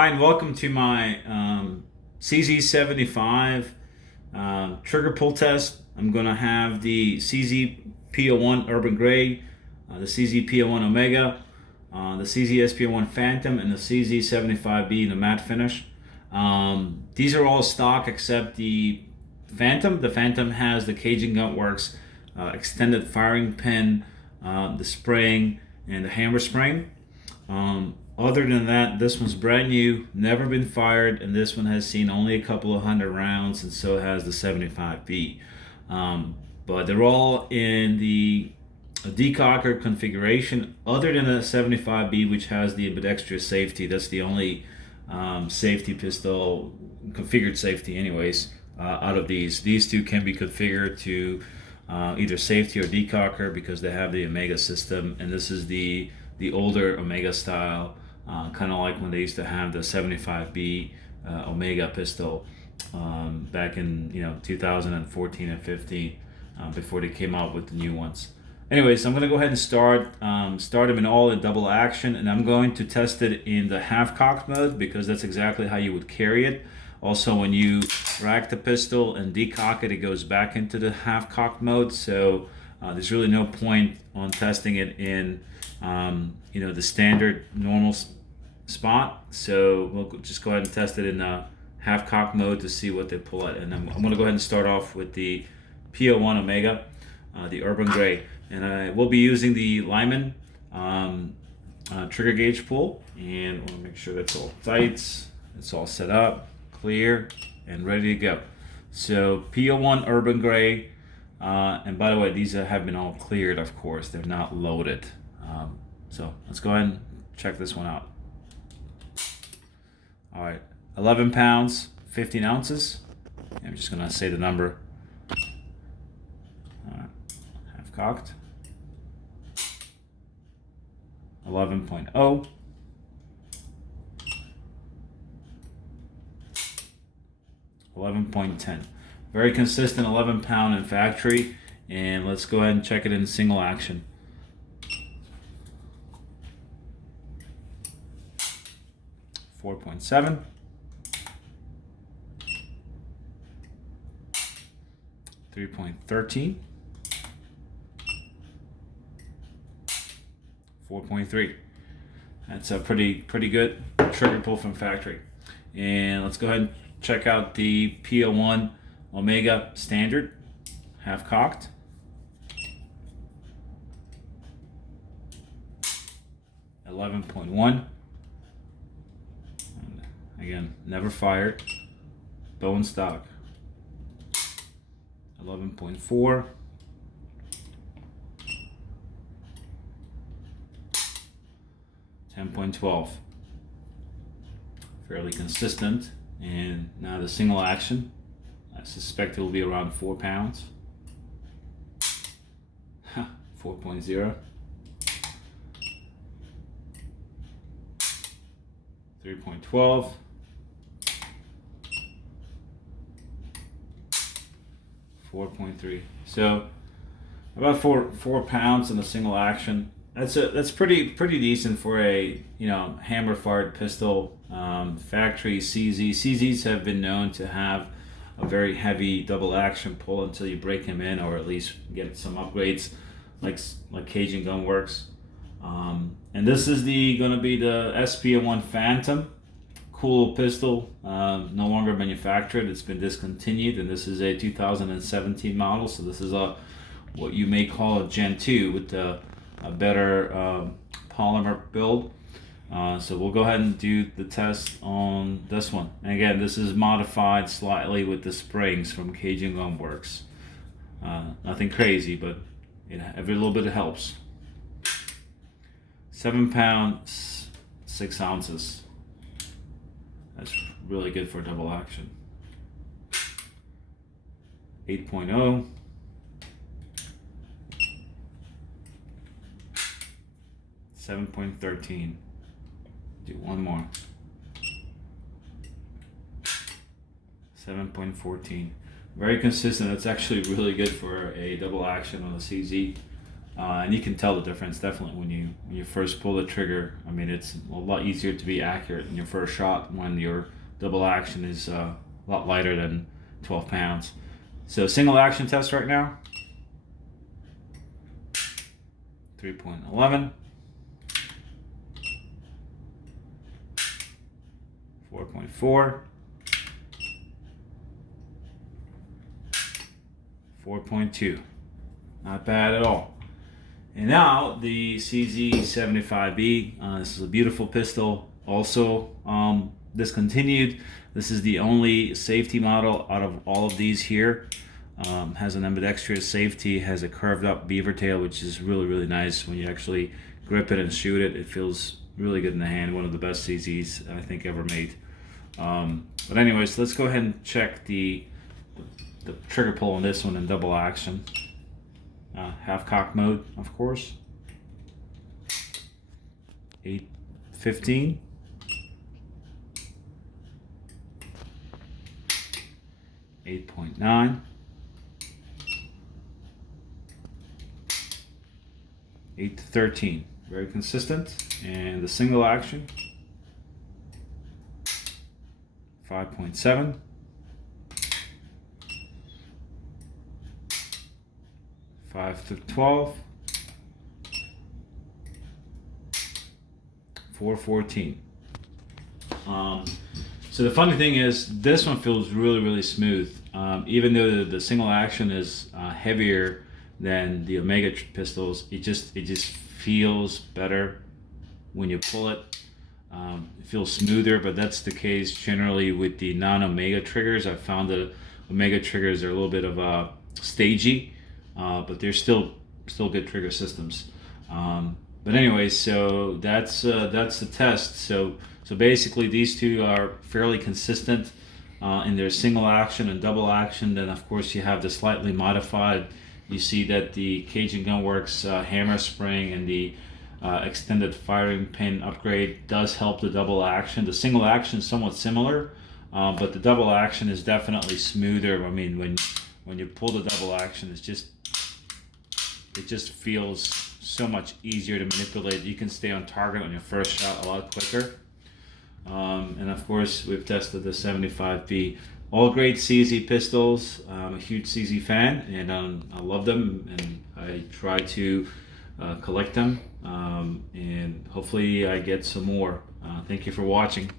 Hi, and welcome to my CZ75 trigger pull test. I'm going to have the CZ-P01 Urban Gray, the CZ-P01 Omega, the CZ-SP01 Phantom, and the CZ75B, the matte finish. These are all stock except the Phantom. The Phantom has the Cajun Gun Works extended firing pin, the spring, and the hammer spring. Other than that, this one's brand new, never been fired, and this one has seen only a couple of hundred rounds, and so has the 75B. But they're all in the decocker configuration, other than the 75B, which has the ambidextrous safety. That's the only safety pistol, configured safety anyways, out of these. These two can be configured to either safety or decocker because they have the Omega system, and this is the older Omega style, kind of like when they used to have the 75B Omega pistol back in 2014 and 15, before they came out with the new ones. Anyways, I'm going to go ahead and start them in all in double action, and I'm going to test it in the half-cocked mode because that's exactly how you would carry it. Also, when you rack the pistol and decock it, it goes back into the half-cocked mode, so there's really no point on testing it in the standard normal spot. So we'll just go ahead and test it in half-cocked mode to see what they pull at. And I'm going to go ahead and start off with the P01 Omega, the Urban Gray. And I will be using the Lyman trigger gauge pull, and I want to make sure that's all tight, it's all set up, clear, and ready to go. So P01 Urban Gray, and by the way, these have been all cleared, of course, they're not loaded. So let's go ahead and check this one out. All right, 11 pounds, 15 ounces. I'm just gonna say the number. All right, half cocked. 11.0. 11.10. Very consistent 11 pound in factory. And let's go ahead and check it in single action. 4.7. 3.13. 4.3. That's a pretty good trigger pull from factory. And let's go ahead and check out the P01 Omega standard, half cocked. 11.1. Again, never fired. Bone stock. 11.4. 10.12. Fairly consistent. And now the single action. I suspect it will be around 4 pounds. 4.0. 3.12. 4.3. So about four pounds in a single action. That's pretty decent for a hammer fired pistol. Factory CZs have been known to have a very heavy double action pull until you break them in, or at least get some upgrades like Cajun Gun Works. And this is going to be the SP01 Phantom. Cool pistol, no longer manufactured. It's been discontinued, and this is a 2017 model. So this is what you may call a Gen 2 with a better polymer build. So we'll go ahead and do the test on this one. And again, this is modified slightly with the springs from Cajun Gun Works. Nothing crazy, but every little bit helps. 7 pounds, 6 ounces. That's really good for double action. 8.0. 7.13. Do one more. 7.14. Very consistent. That's actually really good for a double action on the CZ. And you can tell the difference definitely when you first pull the trigger. I mean, it's a lot easier to be accurate in your first shot when your double action is a lot lighter than 12 pounds. So single action test right now. 3.11. 4.4. 4.2. Not bad at all. And now the CZ75B. This is a beautiful pistol. Also discontinued. This is the only safety model out of all of these here. Has an ambidextrous safety, has a curved up beaver tail, which is really, really nice. When you actually grip it and shoot it, it feels really good in the hand. One of the best CZs I think ever made. But anyways, let's go ahead and check the trigger pull on this one in double action. Half cock mode, of course. 8.15. 8.9. 8.13. Very consistent. And the single action. 5.7. 5.12. 4.14. So the funny thing is, this one feels really, really smooth. Even though the single action is heavier than the Omega pistols, it just feels better when you pull it. It feels smoother, but that's the case generally with the non-Omega triggers. I found that Omega triggers are a little bit of stagey, but they're still good trigger systems. But anyway, so that's the test. So basically these two are fairly consistent in their single action and double action. Then of course you have the slightly modified. You see that the Cajun Gunworks hammer spring and the extended firing pin upgrade does help the double action. The single action is somewhat similar, but the double action is definitely smoother. I mean, when you pull the double action, it just feels so much easier to manipulate. You can stay on target on your first shot a lot quicker. And of course, we've tested the 75B. All great CZ pistols. I'm a huge CZ fan, and I love them, and I try to collect them, and hopefully I get some more. Thank you for watching.